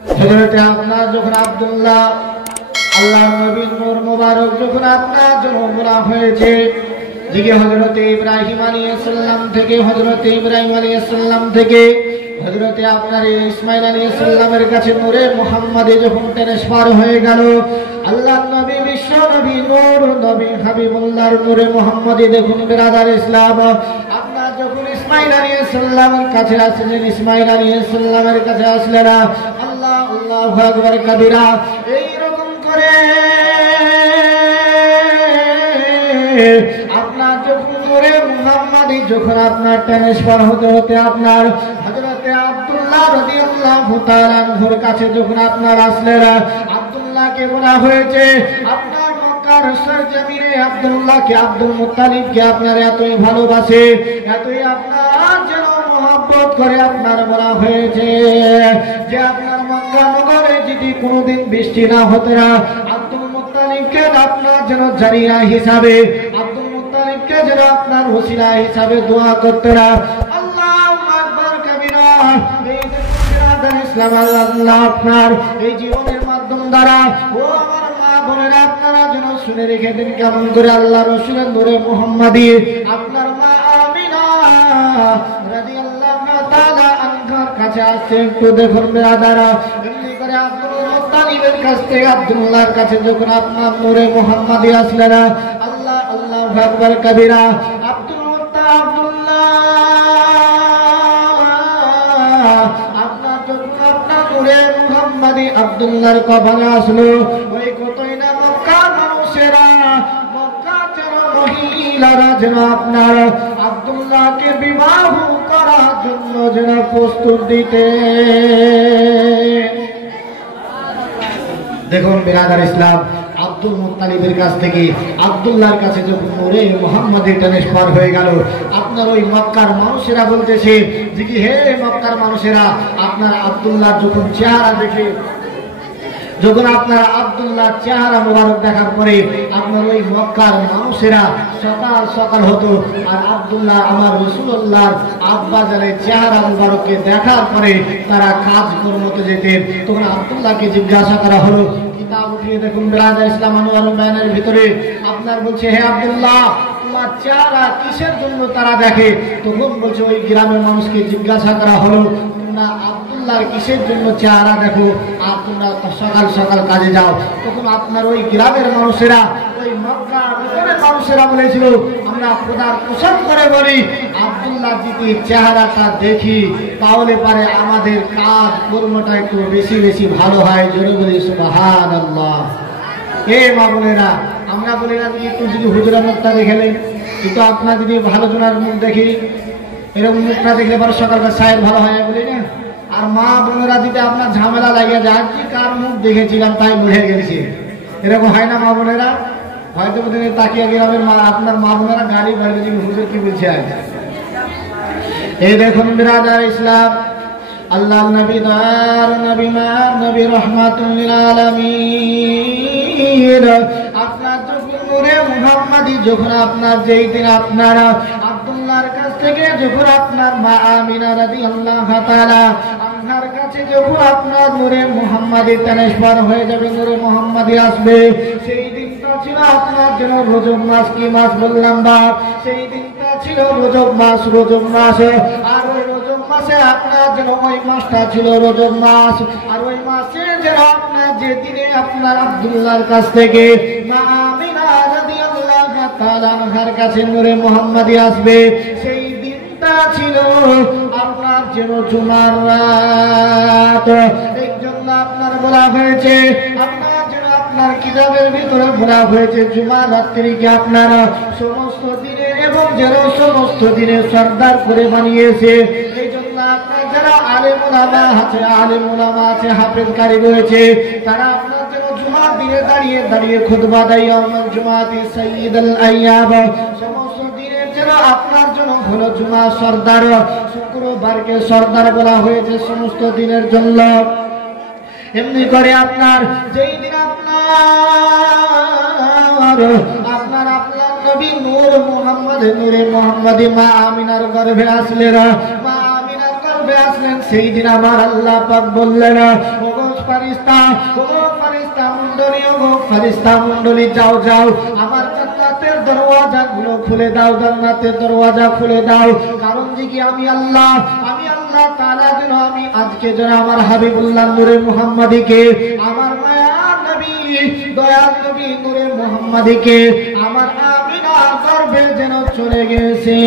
হযরত আপনার যখন আব্দুল্লাহ আল্লাহর নবীর নূর মুবারক যখন আপনার জন্য বলা হয়েছে দিকে হযরত ইব্রাহিম আলাইহিস সালাম থেকে হযরতে আপনার ইসমাঈল আলাইহিস সালামের কাছে নূরে মুহাম্মাদে যখন ট্রান্সফার হয়ে গেল আল্লাহর নবী বিশ্ব নবী নূর নবী হাবিবুল্লাহর নূরে মুহাম্মাদে দেখুন বিরাদার ইসলাম আপনার যখন ইসমাঈল আলাইহিস সালামের কাছে আসলেন আল্লাহ আল্লাহু আকবার কবিরা এই রকম করে আপনার যখন নূরে মুহাম্মাদি যখন আপনার ট্রান্সফার হতে আপনার হযরতে আব্দুল্লাহ রাদিয়াল্লাহু তাআলা আনহুর কাছে যখন আপনার আসলেন আব্দুল্লাহকে বলা হয়েছে আপনার মক্কার সরজমিনে আব্দুল্লাহকে আব্দুল মুত্তালিবকে আপনার এতই ভালোবাসে এতই আপনার যেন মহব্বত করে আপনার বলা হয়েছে যে আপনার মক্কা নগরে যদি কোনোদিন বৃষ্টি না হতো না আব্দুল মুত্তালিবকে আপনার যেন জারিয়া হিসাবে আব্দুল মুত্তালিবকে যেন আপনার ওসিলা হিসাবে দোয়া করতে না আল্লাহু আকবার কবিরা এই যে ইসলাম আল্লাহ আপনার এই জীবনের মাধ্যম দ্বারা ও আমার মা বোনেরা আপনারা যেন শুনে রেখে দিন কেমন করে আল্লাহ রাসূলের নূরে মুহাম্মাদি আপনার মা আমিনা রাদিয়াল্লাহু তাআলা আনহার কাছে আসছে একটু দেখুন বিরাদারা এমনি করে আব্দুল মুত্তালিবের কাছ থেকে আব্দুল্লাহর কাছে যখন আপনার নূরে মুহাম্মাদি আসলেন আল্লাহ আল্লাহু আকবার কবিরা আব্দুল্লাহ আপনার যখন আপনার নূরে মুহাম্মাদি আব্দুল্লাহর কবরে আসলো ওই কতই না মক্কার মানুষেরা মহিলারা যেন আপনার আব্দুল্লাহকে বিবাহ করার জন্য যেন প্রস্তুত দিতে দেখুন বিরাদার ইসলাম আব্দুল মুত্তালিবের কাছ থেকে আব্দুল্লাহর কাছে যখন নূরে মুহাম্মাদি ট্রান্সফার হয়ে গেল আপনার ওই মক্কার মানুষেরা বলতেছে যে কি হে মক্কার মানুষেরা আপনার আব্দুল্লাহর যখন চেহারা দেখে যখন আপনার আব্দুল্লাহর চেহারা মুবারক দেখার পরে আপনার ওই মক্কার মানুষেরা সকাল সকাল হতো আর আব্দুল্লাহ আমার রাসূলুল্লাহর আব্বা জানের চেহারা মুবারককে দেখার পরে তারা কাজ কর্মতে যেতেন তখন আব্দুল্লাহকে জিজ্ঞাসা করা হলো কিতাব উঠিয়ে দেখুন বিরাদার ইসলাম আনোয়ার বায়ানের ভিতরে আপনার বলছে হে আব্দুল্লাহ তোমার চেহারা কিসের জন্য তারা দেখে তখন বলছে ওই গ্রামের মানুষকে জিজ্ঞাসা করা হলো তোমরা আব্দুল্লাহর কিসের জন্য চেহারা দেখো আর তোমরা সকাল সকাল কাজে যাও তখন আপনার ওই গ্রামের মানুষেরা ওই মক্কা নগরের মানুষেরা বলেছিল আমরা খোদার কসম করে বলি আব্দুল্লাহ যদি চেহারাটা দেখি তাহলে পারে আমাদের কাজ কর্মটা একটু বেশি বেশি ভালো হয় জোরে বলি সুবহানাল্লাহ এ মা বোনেরা আমরা বলি না একটু যদি হুজুরের মুখটা দেখেলে কিন্তু আপনার যদি ভালো জনের মুখ দেখি এরকম মুখটা দেখলে পরে সকালবেলা সাহেব ভালো হয় বলি না আর মা বোনেরা যদি আপনার ঝামেলা লাগিয়ে যায় কি কার মুখ দেখেছিলাম তাই বুঝে গেছি এরকম হয় না মা বোনেরা হয়তো বোধহয় তাকিয়ে গ্রামের আপনার মা বোনেরা গাড়ি বাড়ি হুজুর কি বলছে আজ এই দেখুন বিরাদার ইসলাম আল্লাহ নবী দার নবী মা নবী রাহমাতুল লিল আলামিন আপনার যখন নূরে মুহাম্মাদি যখন আপনার যেই দিন আপনারা আব্দুল্লাহর কাছ থেকে যখন আপনার মা আমিনা রাদিয়াল্লাহু তাআলা আনহার কাছে যখন আপনার নূরে মুহাম্মাদি ট্রান্সফার হয়ে যাবে নূরে মুহাম্মাদি আসবে সেই দিনটা ছিল আপনার জন্য রজব মাস কি মাস বললাম বা সেই দিনটা ছিল রজব মাস আর ওই রজব মাসে আপনার জন্য ওই মাসটা ছিল রজব মাস আর ওই মাসে যেন আপনার যে দিনে আপনার আব্দুল্লাহর কাছ থেকে মা আমিনা রাদিয়াল্লাহু তাআলা আনহার কাছে নূরে মুহাম্মাদি আসবে সেই দিনটা ছিল আপনার যেন জুমার রাত এই জন্য আপনার বলা হয়েছে আপনার যেন আপনার কিতাবের ভিতরে বলা হয়েছে জুমার রাত্রিকে আপনারা সমস্ত দিনে এবং যেন সমস্ত দিনে সরদার করে বানিয়েছে এই জন্য আপনার যারা আলেম উলামা আছে হাফেজ কারি রয়েছে তারা আপনার যেন জুমার দিনে দাঁড়িয়ে দাঁড়িয়ে খুতবা দেয় ইয়াউমুল জুমাতি সাইয়্যিদুল আইয়াব সমস্ত দিনের যেন আপনার জন্য হলো জুমা সরদার শুক্রবারকে সরদার বলা হয়েছে সমস্ত দিনের জন্য এমনি করে আপনার যেই দিন আপনার নবী নূর মুহাম্মদ নূরে মুহাম্মাদি মা আমিনার গর্ভে আসলেন সেই দিন আমার আল্লাহ পাক বললেন ওগো ফারিস্তা, ও ফারিস্তা মণ্ডলী, ও ফারিস্তা মণ্ডলী, যাও যাও আমার জান্নাতের দরওয়াজাগুলো খুলে দাও, জান্নাতের দরওয়াজা খুলে দাও। কারণ যে কি আমি আল্লাহ তাআলা যেন আমি আজকে যেন আমার হাবিবুল্লাহ নূরে মুহাম্মাদিকে, আমার মায়ার নবী দয়ার নবী নূরে মুহাম্মাদিকে আমার আমিনার গর্ভে যেন চলে গেছে।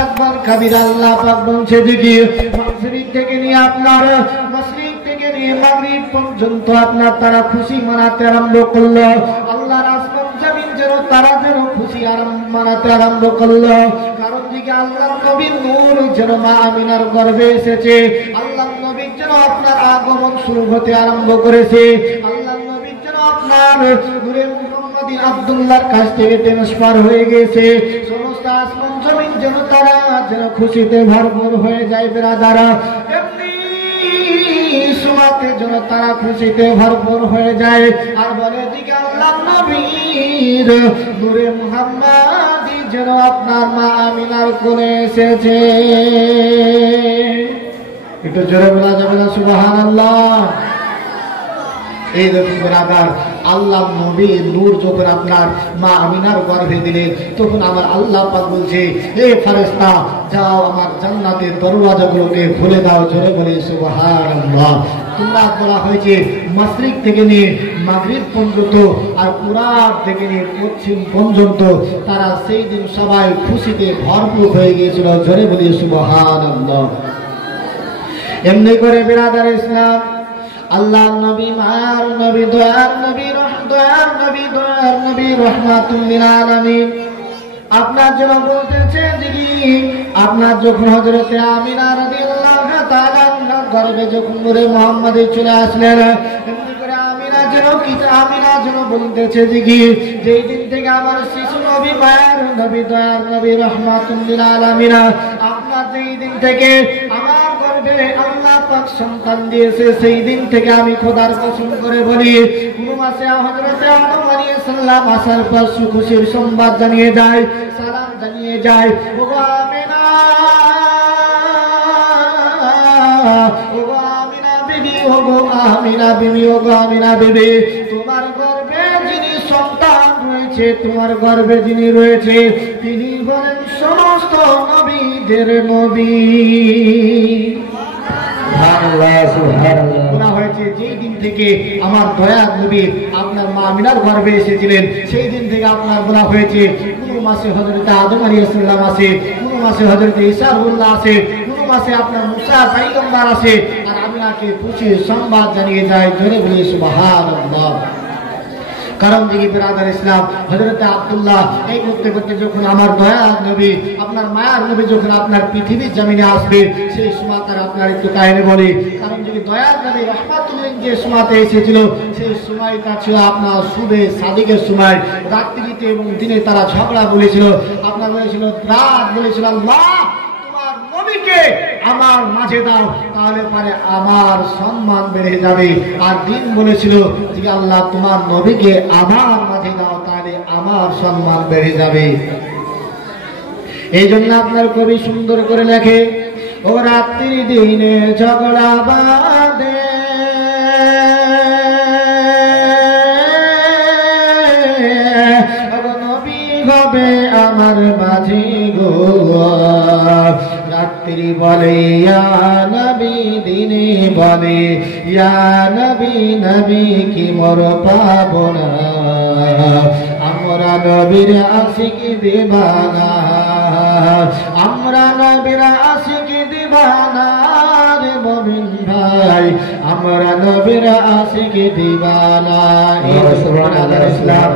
আকবার কবিরা। আল্লাহ পাক বলছে দেখি মাগরিব থেকে নিয়ে আপনার মাশরিক থেকে নিয়ে মাগরিব পর্যন্ত আপনার তারা খুশি মানাতে আরম্ভ করলো। আল্লাহর আসমান জমিন যেন তারা যেন খুশি মানাতে আরম্ভ করলো। কারণ দিকে আল্লাহর নবীর নূর যেন মা আমিনার গর্ভে এসেছে। আল্লাহর নবীর যেন আপনার আগমন শুরু হতে আরম্ভ করেছে। আল্লাহর নবীর যেন আপনার নূরে মুহাম্মদী আব্দুল্লাহর কাছ থেকে ট্রান্সফার হয়ে গেছে। সমস্ত আসমান জমিন যেন তারা যেন খুশিতে ভরপুর হয়ে যায় বেরাদারা। এমনি সুমাতে যেন তারা খুশিতে ভরপুর হয়ে যায়। আর বলে দিকে আল্লাহর নবীর নূরে মুহাম্মদী যেন আপনার মা আমিনার কোলে এসেছে। একটু জোরে বলা যাবে না সুবহানাল্লাহ? এই দেখুন বেরাদার, আল্লাহ নবী নূর যখন আপনার মা আমিনার গর্ভে দিলেন তখন আমার আল্লাহ পাক বলছে, হে ফেরেশতা যাও আমার জান্নাতের দরওয়াজাগুলোকে খুলে দাও। জোরে বলি সুবহানাল্লাহ। তোমরা বলা হয়েছে মাশরিক থেকে নিয়ে মাগরিব পর্যন্ত আর পুরাব থেকে নিয়ে পশ্চিম পর্যন্ত তারা সেই দিন সবাই খুশিতে ভরপুর হয়ে গিয়েছিল। জোরে বলি সুবহানাল্লাহ। এমনি করে বিরাদার ইসলাম আল্লাহ নবী মায়ার নবী দয়ার নবী রহমাতুল লিল আলামিন আপনার জন্য বলতেছে দিদি আপনার যখন হযরতে আমিনা রাদিয়াল্লাহু তাআলা গর্ভে যখন নূরে মুহাম্মদী চলে আসলেন, এমনি করে আমিনা যেন বলতেছে দিদি যেই দিন থেকে আমার শিশু নবী মায়ার নবী দয়ার নবী রহমাতুল লিল আলামিন আপনার যেই দিন থেকে আমার গর্ভে আল্লাহ পাক সন্তান দিয়েছে, সেই দিন থেকে আমি খোদার কসম করে বলি কোন মাসে হযরতে আদম আলাইহিস সালাম আসার পর খুশির সংবাদ জানিয়ে যায়, সালাম জানিয়ে যায়, ও আমিনা, ও আমিনা বিবি, ও আমিনা বিবি, ও আমিনা বিবি, তোমার গর্ভে যিনি সন্তান রয়েছে, তোমার গর্ভে যিনি রয়েছে তিনি বলেন সমস্ত নবীদের নবী। বলা হয়েছে যেই দিন থেকে আমার দয়ার নবী আপনার মা আমিনার গর্ভে এসেছিলেন সেই দিন থেকে আপনার বলা হয়েছে কোন মাসে হযরতে আদম আলাইহিস সালাম আছে, কোন মাসে হযরতে ঈসা রুহুল্লাহ আছে, কোন মাসে আপনার মুসা পয়গম্বর আছে, আর আমিনাকে খুশির সংবাদ জানিয়ে যায়। জোরে বলি সুবহানাল্লাহ। কারণ দিকে বিরাদার ইসলাম হযরতে আব্দুল্লাহ এই করতে করতে যখন আমার দয়ার নবী আপনার মায়ার নবী যখন আপনার পৃথিবীর জমিনে আসবে সেই সময় তার আপনার একটু কাহিনী বলি। কারণ যদি দয়ার নবী রহমাতুল্লিল যে সময়তে এসেছিল সেই সময়টা ছিল আপনার সুবে সাদিকের সময়, রাত্রিতে এবং দিনে তারা ঝগড়া বলেছিল। আপনার বলেছিল রাত বলেছিল আল্লাহ তোমার নবীকে আমার মাঝে দাও তাহলে পারে আমার সম্মান বেড়ে যাবে, আর দিন বলেছিল যে আল্লাহ তোমার নবীকে আমার মাঝে দাও তাহলে আমার সম্মান বেড়ে যাবে। এই জন্য আপনার কবি সুন্দর করে লেখে, ও রাত্রি দিনে ঝগড়া বাঁধে নবী হবে আমার মাঝে গো, রাত্রি বলে ইয়া নবী, দিনে বলে ইয়া নবী, নবী কি মোর পাবো না, আমরা নবীর আশিকি দিবানা, আমরা নবীর আশিকি দিবানা রে মুমিন ভাই, আমরা নবীর আশিকি দিবানা। ইসলাম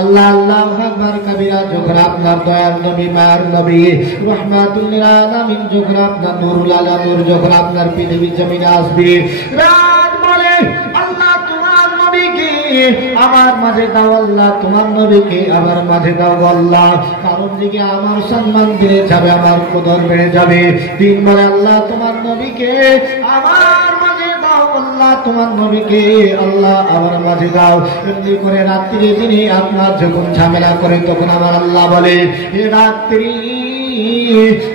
আল্লাহ আল্লাহু আকবার কবিরা। যখন আপনার দয়ার নবী মায়ার নবী রহমাতুল লিল আলামিন যখন আপনার নূরুল আলা নূর যখন আপনার পৃথিবীর জমিনে আসবে, রাত বলে আল্লাহ তোমার নবীকে আমার মাঝে দাও, আল্লাহ তোমার নবীকে আমার মাঝে দাও আল্লাহ, কারণ দিকে আমার সম্মান বেড়ে যাবে, আমার কদর বেড়ে যাবে। দিন বলে আল্লাহ তোমার নবীকে আমার মাঝে দাও, আল্লাহ তোমার নবীকে আল্লাহ আমার মাঝে দাও। এমনি করে রাত্রি দিনে আপনার যখন ঝামেলা করে তখন আমার আল্লাহ বলে হে রাত্রি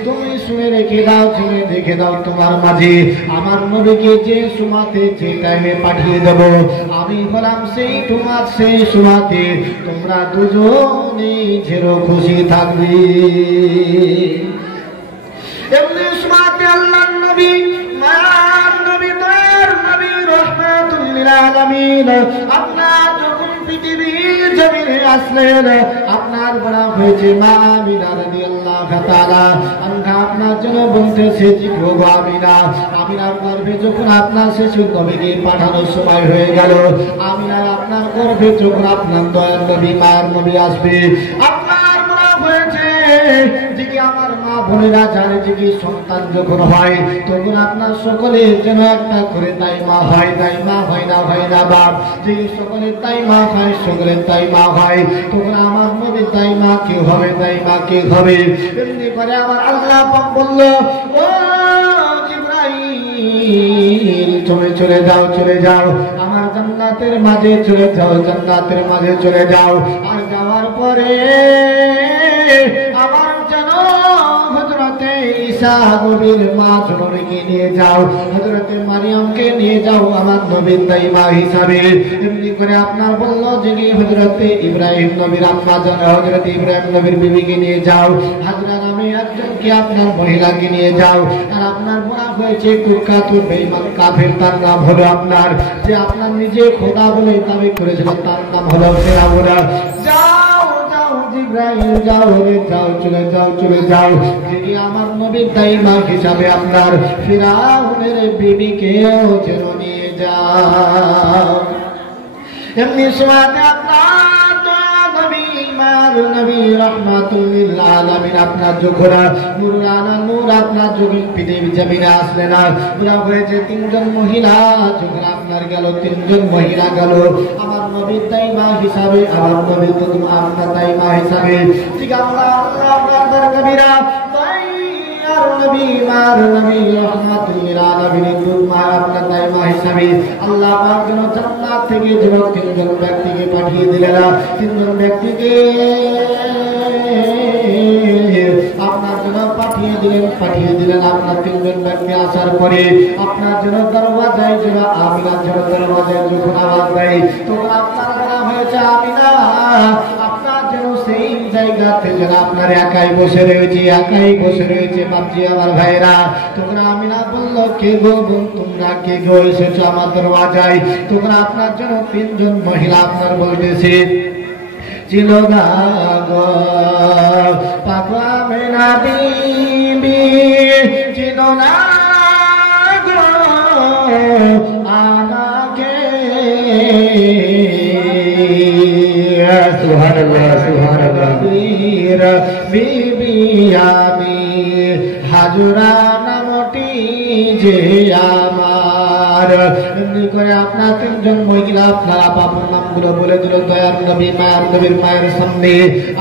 তুমি শুনে রেখে দাও, শুনে রেখে দাও, তোমার মাঝে আমার নবীকে যে সুমাতে যে টাইমে পাঠিয়ে দেব, আমি বললাম সেই তোমার সেই সুমাতে তোমরা দুজনে যেরো খুশি থাকবে। এমনি সুমাতে আল্লাহর নবী মায়ার নবী দয়ার নবী রাহমাতুল লিল আলামিন আপনার যখন পৃথিবীর জমিনে আসলেন, আপনার বড় হয়েছে মা আমিনা রাদিয়াল্লাহু তাআলা আনহা আপনার জন্য বলতেছে যে গো আমিনা, আমিনার গর্ভে যখন আপনার শিশু নবীকে পাঠানোর সময় হয়ে গেল, আমিনা আপনার গর্ভে যখন আপনার দয়ার নবী মায়ার নবী আসবে, আপনার বড় হয়েছে যে কি আমার মা বোনেরা জানে যে কি সন্তান যখন হয় তখন আপনার সকলের যেন একটা করে তাই মা হয়, তাই মা হয় না, হয় না বাপ, যে সকলের তাই মা হয়, সকলের তাই মা হয়, তখন আমার মধ্যে তাই মা কে হবে, তাই মা কে হবে। এমনি করে আমার আল্লাহ পাক বলল, ও জিবরাইল তুমি চলে যাও, চলে যাও আমার জান্নাতের মাঝে চলে যাও, জান্নাতের মাঝে চলে যাও। আর যাওয়ার পরে আমার যেন হযরতে ঈসা নবীর মা জননীকে নিয়ে যাও, হযরতে মারিয়ামকে নিয়ে যাও আমার নবীর দাইমা হিসাবে। এমনি করে আপনার বলল যে কি হযরতে ইব্রাহিম নবীর আম্মা জান হযরতে ইব্রাহিম নবীর বিবিকে নিয়ে যাও, হাজরা নামে একজনকে আপনার মহিলাকে নিয়ে যাও। আর আপনার বলা হয়েছে কুখ্যাত বেঈমান কাফের, তার নাম হলো আপনার যে আপনার নিজে খোদা বলে দাবি করেছিল, তার নাম হলো ফিরআউন। যাও যাও জিবরাইল যাও রে যাও, চলে যাও, চলে যাও যিনি আমার নবীর দাইমা হিসাবে আপনার ফিরআউনের বিবিকেও যেন নিয়ে যাও। এমনি সময় আপনার নবী মার নবী রাহমাতুল লিল আলামিন আপনার যখন নূরানা নূর আপনার যখন পৃথিবী জমিনে আসলেন, পুরা হয়েছে তিনজন মহিলা যখন আপনার গেল, তিনজন মহিলা গেল আমার নবীর দাইমা হিসাবে, আমার নবী তো আপনার দাইমা হিসাবে। ঠিক আল্লাহ আল্লাহ আপনার কবিরা আর নবী মার নবী রাহমাতুল লিল আলামিন মা আপনার দাইমা হিসাবে আল্লাহ পাক যেন জান্নাত থেকে যেন তিনজন ব্যক্তিকে পাঠিয়ে দিলেন, তিনজন ব্যক্তিকে আপনার জন্য পাঠিয়ে দিলেন, পাঠিয়ে দিলেন। আপনার তিনজন ব্যক্তি আসার পরে আপনার জন্য দরওয়াজায় যেন আমিনার জন্য দরওয়াজায় যখন আওয়াজ দেয় তখন আপনার বলা হয়েছে আমিনা আপনার যেন সেই জায়গাতে যেন আপনার একাই বসে রয়েছে, একাই বসে রয়েছে বাপজি আমার ভাইরা। তখন আমিনা বলল কে গো বোন, তোমরা কে গো এসেছো আমার দরওয়াজায়? তখন আপনার জন্য তিনজন মহিলা আপনার বলতেছে ছিল না গো পাপা মেনা বিবি, ছিল না গো আমাকে। সুবহানাল্লাহ সুবহানাল্লাহ। বিবি আমি হাজরা নামটি যে আমার। এমনি করে আপনার তিনজন মহিলা আপনার আপাপুর নামগুলো বলে দিল দয়ার নবী মায়ার নবীর মায়ের সামনে।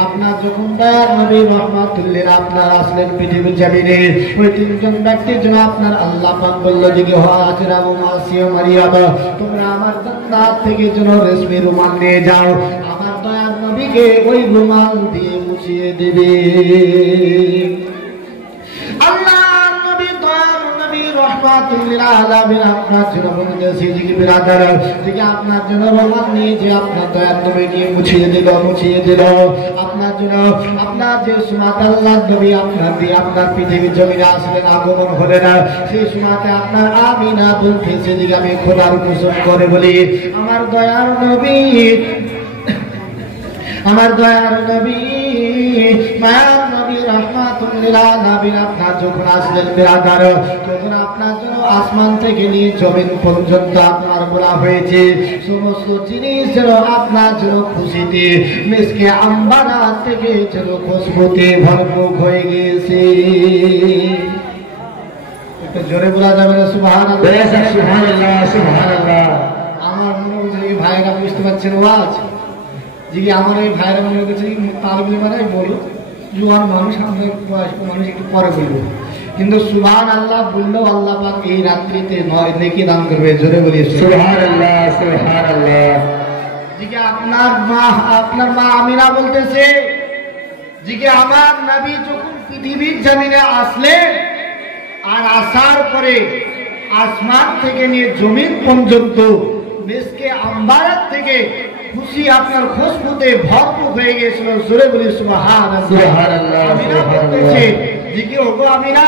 আপনার যখন দয়ার নবী রহমাতুল্লিল আপনার আসলেন পৃথিবীর জমিনে, ওই তিনজন ব্যক্তির জন্য আপনার আল্লাহ পাক বলল যে কি হাজরা ও মাসিয়া মারিয়াম তোমরা আমার জান্নাত থেকে যেন রেশমি রুমাল নিয়ে যাও, আমার দয়ার নবীকে ওই রুমাল দিয়ে মুছিয়ে দেবে। আল্লাহ নবী দয়ার নবী রহমাতুল লিল আলামিন আপনার জন্য বলতেছি যে কি বিরাদার যে কি আপনার জন্য রুমাল নিয়ে যে আপনার দয়ার নবী নিয়ে মুছিয়ে দিল, মুছিয়ে দিল আপনার জন্য। আপনার যে সুমাত আল্লাহ নবী আপনার দিয়ে আপনার পৃথিবীর জমিনে আসলেন, আগমন হলেন, সেই সুমাতে আপনার আমিনা বলতেছে যে আমি খোদার কসম করে বলি আমার দয়ার নবী, আমার দয়ার নবী মায়ার নবী রাহমাতুল লিল আলামিন আপনার যখন আসলেন বিরাদার, তখন আপনার জন্য আসমান থেকে নিয়ে জমিন পর্যন্ত আপনার বলা হয়েছে সমস্ত জিনিস যেন আপনার জন্য খুশিতে মিসকে আম্বারা থেকে যেন খুশবুতে ভরপুর হয়ে গিয়েছে। একটু জোরে বলা যাবে না সুবহানাল্লাহ সুবহানাল্লাহ সুবহানাল্লাহ। আমার মনে হচ্ছে ভাইরা বুঝতে পারছেন ওয়াজ যে আমার এই ভাইরা মনে করছে তালবিল মানে বলো জোয়ান মানুষ, আমাদের বয়স্ক মানুষ একটু পরে বলবো, কিন্তু সুবহানাল্লাহ বললেও আল্লাহ পাক এই রাত্রিতে নেকি দান করবে। জোরে বলি সুবহানাল্লাহ সুবহানাল্লাহ। যে আপনার মা আমিনা বলতেছে যে আমার নবী যখন পৃথিবীর জমিনে আসলেন, আর আসার পরে আসমান থেকে নিয়ে জমিন পর্যন্ত মেসকে আম্বারাত থেকে খুশি আপনার খুশবুতে ভরপুর হয়ে গিয়েছিল। জোরে বলি সুবহানাল্লাহ। আমিনা বলতেছে যে কি ওগো আমিনা,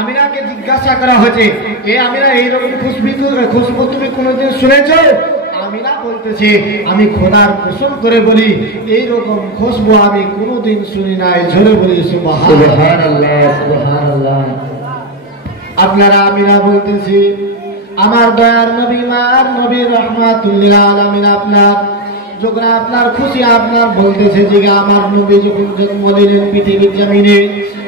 আমিনাকে জিজ্ঞাসা করা হয়েছে, এ আমিনা এইরকম খুশবু তুমি কোনোদিন শুনেছো? আমিনা বলতেছে আমি খোদার কসম করে বলি এইরকম খুশবু আমি কোনোদিন শুনি নাই। জোরে বলি সুবহানাল্লাহ সুবহানাল্লাহ। আপনারা আমিনা বলতেছি আমার দয়ার নবী মার নবী রাহমাতুল লিল আলামিন আপনার যখন আপনার খুশি আপনার বলতেছে যে আমার নবী যখন জন্ম নিলেন পৃথিবীর জমিনে,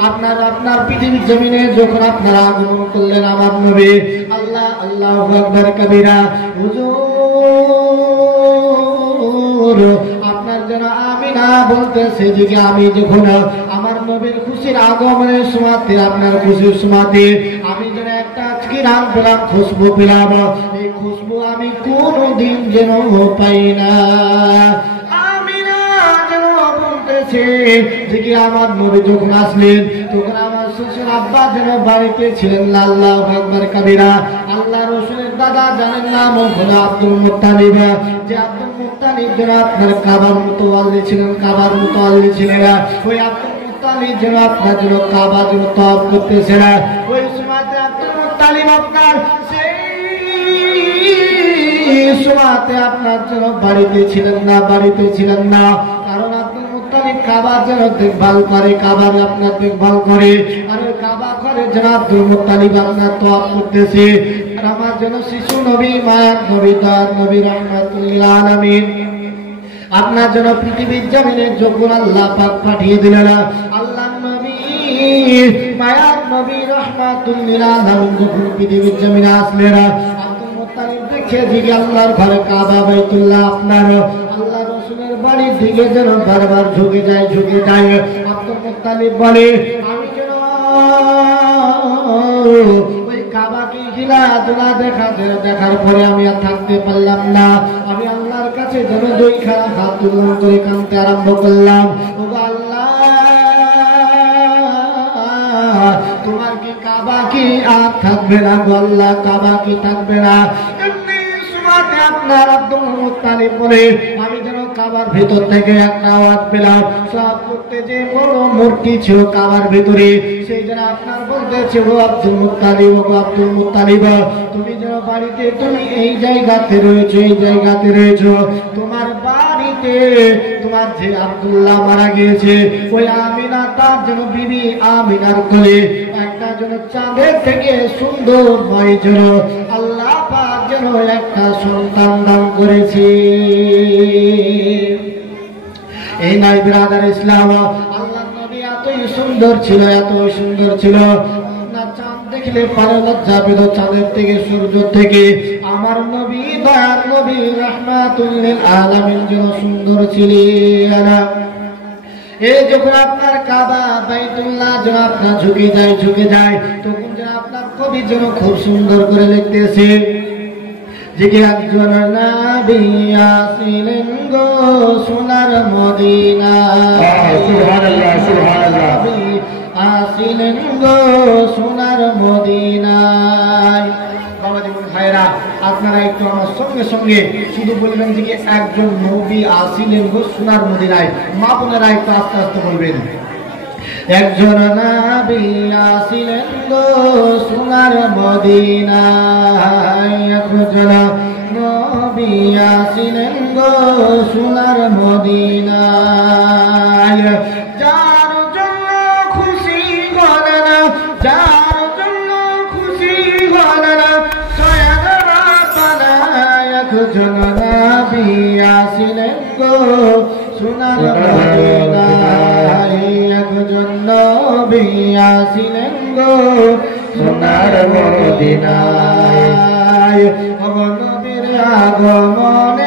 আপনার পৃথিবীর জমিনে যখন আপনারা আগমন করলেন আমার নবী, আল্লাহ আল্লাহু আকবার কবীরা, হুজুর আপনার যেন আমিনা বলতেছে যে আমি যখন আমার নবীর খুশির আগমনের সময়তে আপনার খুশির সময়তে আমি যেন একটা কিরাম পেলাম, খুশবু পেলাম, এই খুশবু আমি কোনদিন যেন পাই না। আমিনা যেন বলতেছে যে কি আমার নবী যখন আসলেন তখন আমার শ্বশুর আব্বা যেন বাড়িতে ছিলেন। আল্লাহু আকবার কবীরা। আল্লাহ রাসূলের দাদা জানেন নাম হলো আব্দুল মুত্তালিব, যে আব্দুল মুত্তালিব যেন আপনার কাবার মুতাওয়াল্লি ছিলেন, কাবার মুতাওয়াল্লি ছিলেন। ওই আব্দুল মুত্তালিব যেন আপনার যেন কাবা যেন তওয়াফ করতেছেন। ওই সময়তে আব্দুল মুত্তালিব আপনার সেই সময়তে আপনার যেন বাড়িতে ছিলেন না, কারণ আব্দুল মুত্তালিব কাবা যেন দেখভাল করে, কাবার আপনার দেখভাল করে, আর ওই কাবা করে যেন আব্দুল মুত্তালিব আপনার তওয়াফ করতেছে। আর আমার যেন শিশু নবী মায়ার নবী দয়ার নবী রাহমাতুল লিল আলামিন আপনার জন্য পৃথিবীর জমিনে যখন আল্লাহ পাক পাঠিয়ে দিলেন, আল্লাহ নবী মায়ার নবী রাহমাতুল লিল আলামিন যখন পৃথিবীর জমিনে আসলেন, আব্দুল মুত্তালিব দেখে দিকে আল্লাহর ঘরে কাবা বাইতুল্লাহ আপনার আল্লাহ রাসূলের বাড়ির দিকে যেন বারবার ঝুঁকে যায়। আব্দুল মুত্তালিব বলে আমি যেন ওই কাবাকে হিলাদুলা দেখার পরে আমি আর থাকতে পারলাম না, আমি আল্লাহর কাছে যেন দুই হাত তুলন করে কাঁদতে আরম্ভ করলাম। ও আল্লাহ তোমার কি কাবা কি আর থাকবে না গো আল্লাহ, কাবা কি থাকবে না? আপনার আব্দুল মুত্তালিব বলে আমি যেন কাবার ভিতর থেকে একটা আওয়াজ পেলাম, সব করতে যে বড় মূর্তি ছিল কাবার ভিতরে, সেই যেন আপনার বলতেছে ও আব্দুল মুত্তালিব, ও আব্দুল মুত্তালিব তুমি যেন বাড়িতে, তুমি এই জায়গাতে রয়েছো, তোমার বাড়িতে তোমার যে আব্দুল্লাহ মারা গিয়েছে ওই আমিনা তার যেন বিবি আমিনার কোলে একটা যেন চাঁদের থেকে সুন্দর নয় যেন আল্লাহ পাক যেন একটা সন্তান দান করেছে। এই নাই ব্রাদার ইসলাম, আল্লাহ নবী এতই সুন্দর ছিল না চাঁদ দেখলে পারে লজ্জা পেত, চাঁদের থেকে সূর্য থেকে আমার নবী দয়ার নবী রাহমাতুল লিল আলামিন যেন সুন্দর ছিলেন। এই যখন আপনার কাবা বাইতুল্লাহ যেন আপনার ঝুঁকে যায় তখন যেন আপনার কবি যেন খুব সুন্দর করে লিখতেছে যে একজন নবী আসিলেন গো সোনার মদিনা, সুবহানাল্লাহ সুবহানাল্লাহ, আসিলেন গো সোনার মদিনায়। বাবা জীবন ভাইরা আপনারা একটু আমার সঙ্গে সঙ্গে শুধু বলবেন যে একজন নবী আসিলেন গো সোনার মদিনায়। মা বোনেরা একটু আস্তে আস্তে বলবেন, একজন নবী আসিলেন গো সোনার মদিনায়, একজন নবী আসিলেন গো সোনার মদিনায়, যার জন্য খুশি হলেন, যার জন্য খুশি হলেন স্বয়ং রাব্বানা, একজন নবী আসিলেন গো সোনার মদিনায়, একজন নবী আসিলেন গো সোনার মদিনায়। নবীর আগমনে